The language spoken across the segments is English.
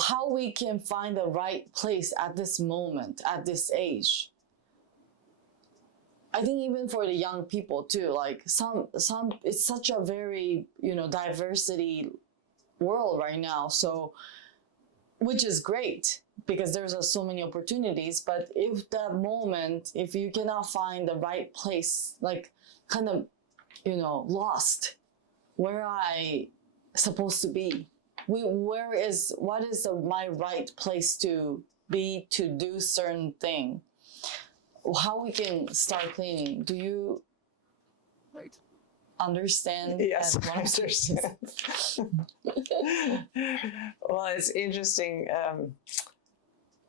how we can find the right place at this moment, at this age. I think even for the young people too, like some it's such a very, diversity world right now. So, which is great because there's so many opportunities. But if that moment, if you cannot find the right place, like kind of, lost, where I supposed to be, what is my right place to be, to do certain thing, how we can start cleaning. Do you understand? Yes, I understand. Well, it's interesting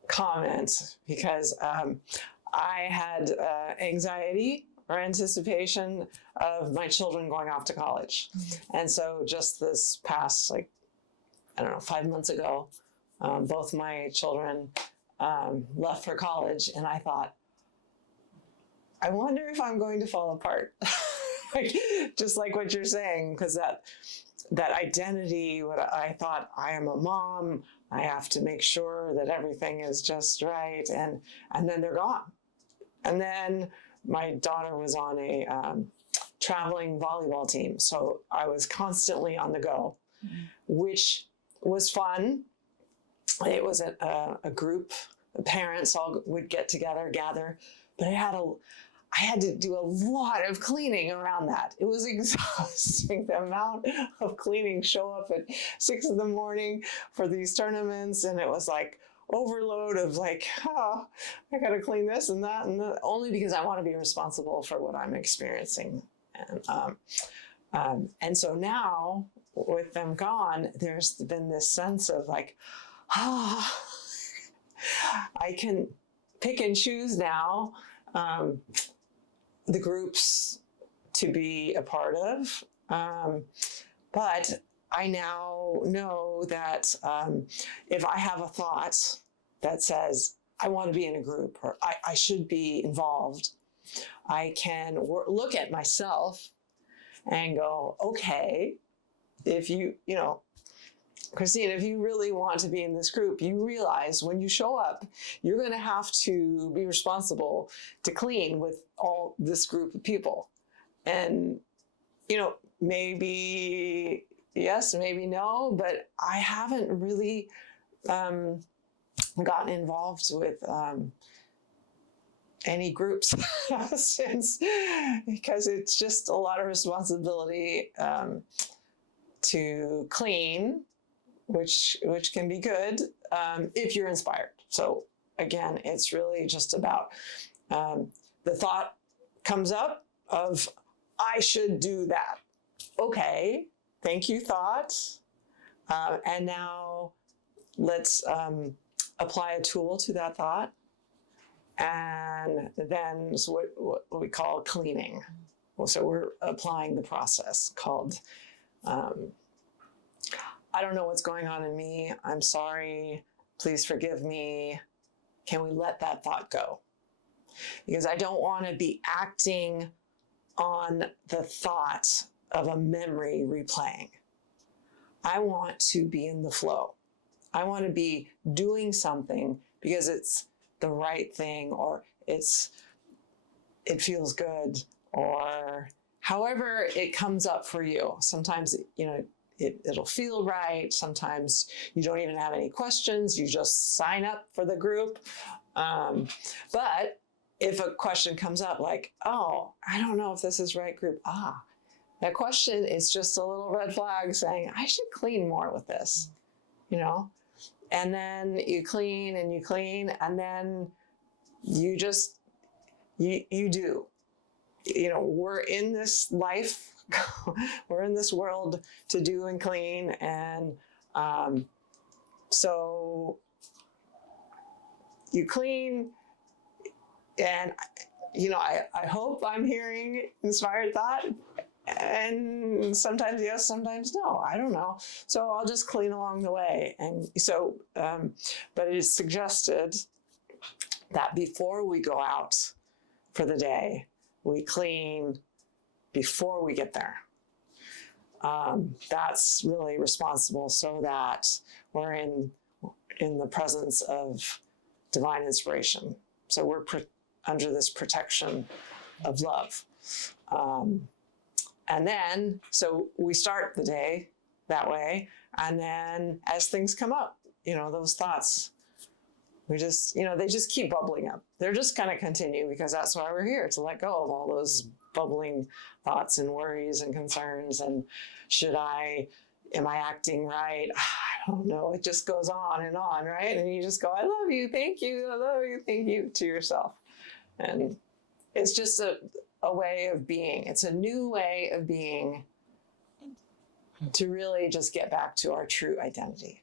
comments because I had anxiety or anticipation of my children going off to college. And so just this past, 5 months ago, both my children left for college, and I thought, I wonder if I'm going to fall apart. Just like what you're saying, because that identity, what I thought, I am a mom, I have to make sure that everything is just right, and then they're gone. And then my daughter was on a traveling volleyball team, so I was constantly on the go, which was fun. It was a group, parents all would get together, gather, but I had to do a lot of cleaning around that. It was exhausting, the amount of cleaning, show up at 6 a.m. for these tournaments. And it was like overload of I got to clean this and that, only because I want to be responsible for what I'm experiencing. And so now with them gone, there's been this sense of I can pick and choose now the groups to be a part of. But I now know that if I have a thought that says, I want to be in a group, or I should be involved, I can look at myself and go, okay, if Christine, if you really want to be in this group, you realize when you show up, you're going to have to be responsible to clean with all this group of people. And, maybe yes, maybe no, but I haven't really gotten involved with any groups since, because it's just a lot of responsibility to clean, which can be good if you're inspired. So again, it's really just about the thought comes up of, I should do that. Okay, thank you, thought. And now let's apply a tool to that thought. And then what we call cleaning. So we're applying the process called I don't know what's going on in me. I'm sorry. Please forgive me. Can we let that thought go? Because I don't want to be acting on the thought of a memory replaying. I want to be in the flow. I want to be doing something because it's the right thing, or it feels good, or however it comes up for you. Sometimes, it'll feel right. Sometimes you don't even have any questions. You just sign up for the group. But if a question comes up like, oh, I don't know if this is right group. That question is just a little red flag saying, I should clean more with this, and then you clean and you clean, and then you just, you do. We're in this life, we're in this world to do and clean. And so you clean, and, I hope I'm hearing inspired thought. And sometimes yes, sometimes no, I don't know. So I'll just clean along the way. And so, but it is suggested that before we go out for the day, we clean before we get there. That's really responsible, so that we're in in the presence of divine inspiration. So we're under this protection of love. And then, so we start the day that way. And then as things come up, those thoughts, we just, they just keep bubbling up. They're just going to continue because that's why we're here, to let go of all those bubbling thoughts and worries and concerns. And am I acting right? I don't know. It just goes on, right? And you just go, I love you. Thank you. I love you. Thank you to yourself. And it's just a way of being. It's a new way of being to really just get back to our true identity,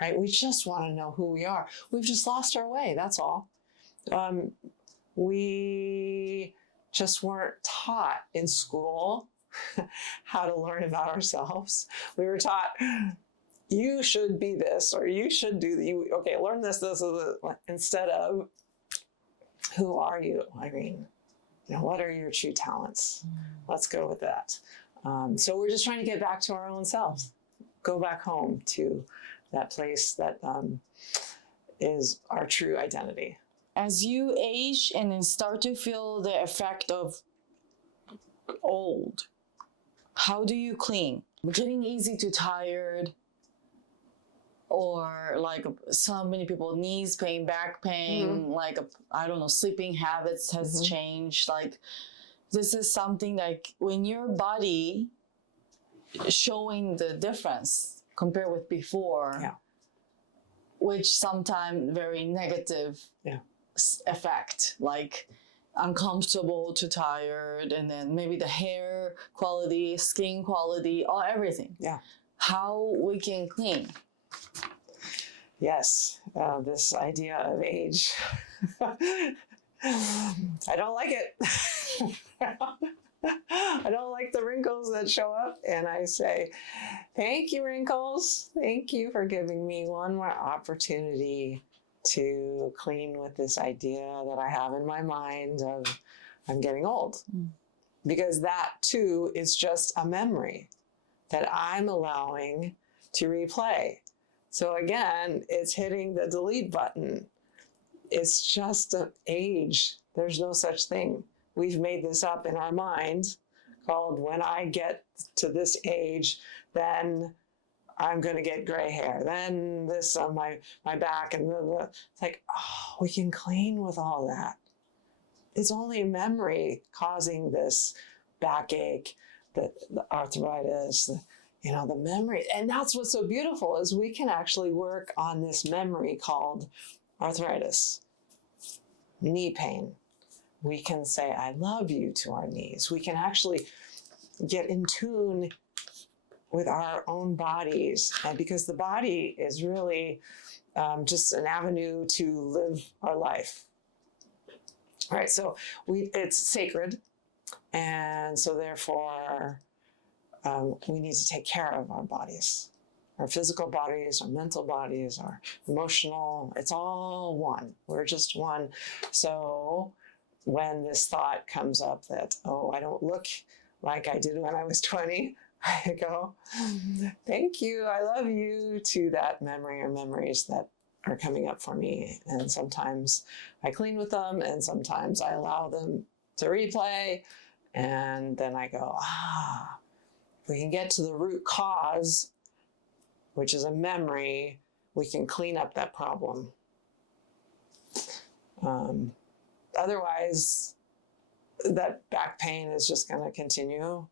right? We just want to know who we are. We've just lost our way. That's all. We just weren't taught in school how to learn about ourselves. We were taught, you should be this, or you should do learn this, instead of, who are you, Irene? What are your true talents? Let's go with that. So we're just trying to get back to our own selves, go back home to that place that is our true identity. As you age and then start to feel the effect of old, how do you clean? Getting easy to tired, or like so many people, knees pain, back pain, like, I don't know, sleeping habits has changed. Like, this is something like when your body showing the difference compared with before, which sometimes very negative effect, like uncomfortable to tired, and then maybe the hair quality, skin quality, everything. Yeah. How we can clean. Yes, this idea of age. I don't like it. I don't like the wrinkles that show up. And I say, thank you, wrinkles. Thank you for giving me one more opportunity to clean with this idea that I have in my mind of I'm getting old. Because that too is just a memory that I'm allowing to replay. So again, it's hitting the delete button. It's just an age. There's no such thing. We've made this up in our mind called, when I get to this age, then I'm going to get gray hair. Then this on my back. And it's like, we can clean with all that. It's only memory causing this backache, the arthritis, the memory. And that's what's so beautiful, is we can actually work on this memory called arthritis, knee pain. We can say, I love you to our knees. We can actually get in tune with our own bodies. And because the body is really just an avenue to live our life. All right, so it's sacred. And so therefore, we need to take care of our bodies, our physical bodies, our mental bodies, our emotional. It's all one. We're just one. So when this thought comes up that, I don't look like I did when I was 20, I go, thank you, I love you, to that memory or memories that are coming up for me. And sometimes I clean with them, and sometimes I allow them to replay. And then I go, if we can get to the root cause, which is a memory, we can clean up that problem. Otherwise, that back pain is just going to continue,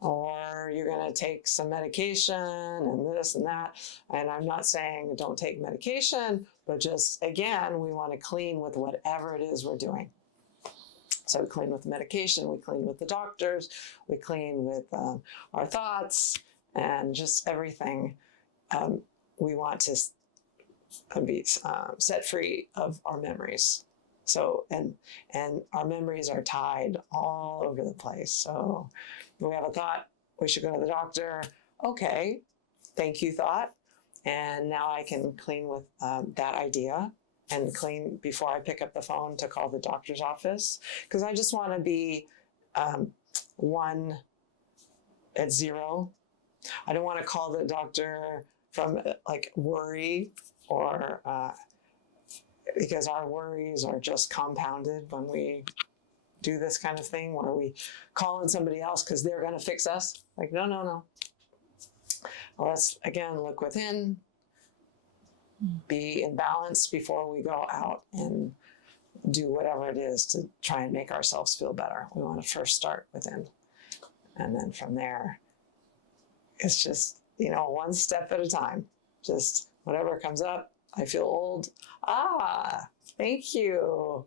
or you're going to take some medication and this and that. And I'm not saying don't take medication, but just, again, we want to clean with whatever it is we're doing. So we clean with medication, we clean with the doctors, we clean with our thoughts, and just everything. We want to be set free of our memories. So, and our memories are tied all over the place. So we have a thought, we should go to the doctor. Okay, thank you, thought. And now I can clean with that idea, and clean before I pick up the phone to call the doctor's office. Because I just want to be 1 at 0. I don't want to call the doctor from like worry or because our worries are just compounded when we do this kind of thing where we call on somebody else because they're going to fix us. Like, no. Let's, again, look within, be in balance before we go out and do whatever it is to try and make ourselves feel better. We want to first start within. And then from there, it's just, one step at a time. Just whatever comes up. I feel old. Thank you,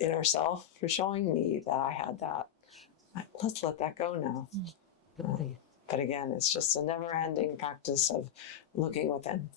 inner self, for showing me that I had that. Let's let that go now. But again, it's just a never-ending practice of looking within.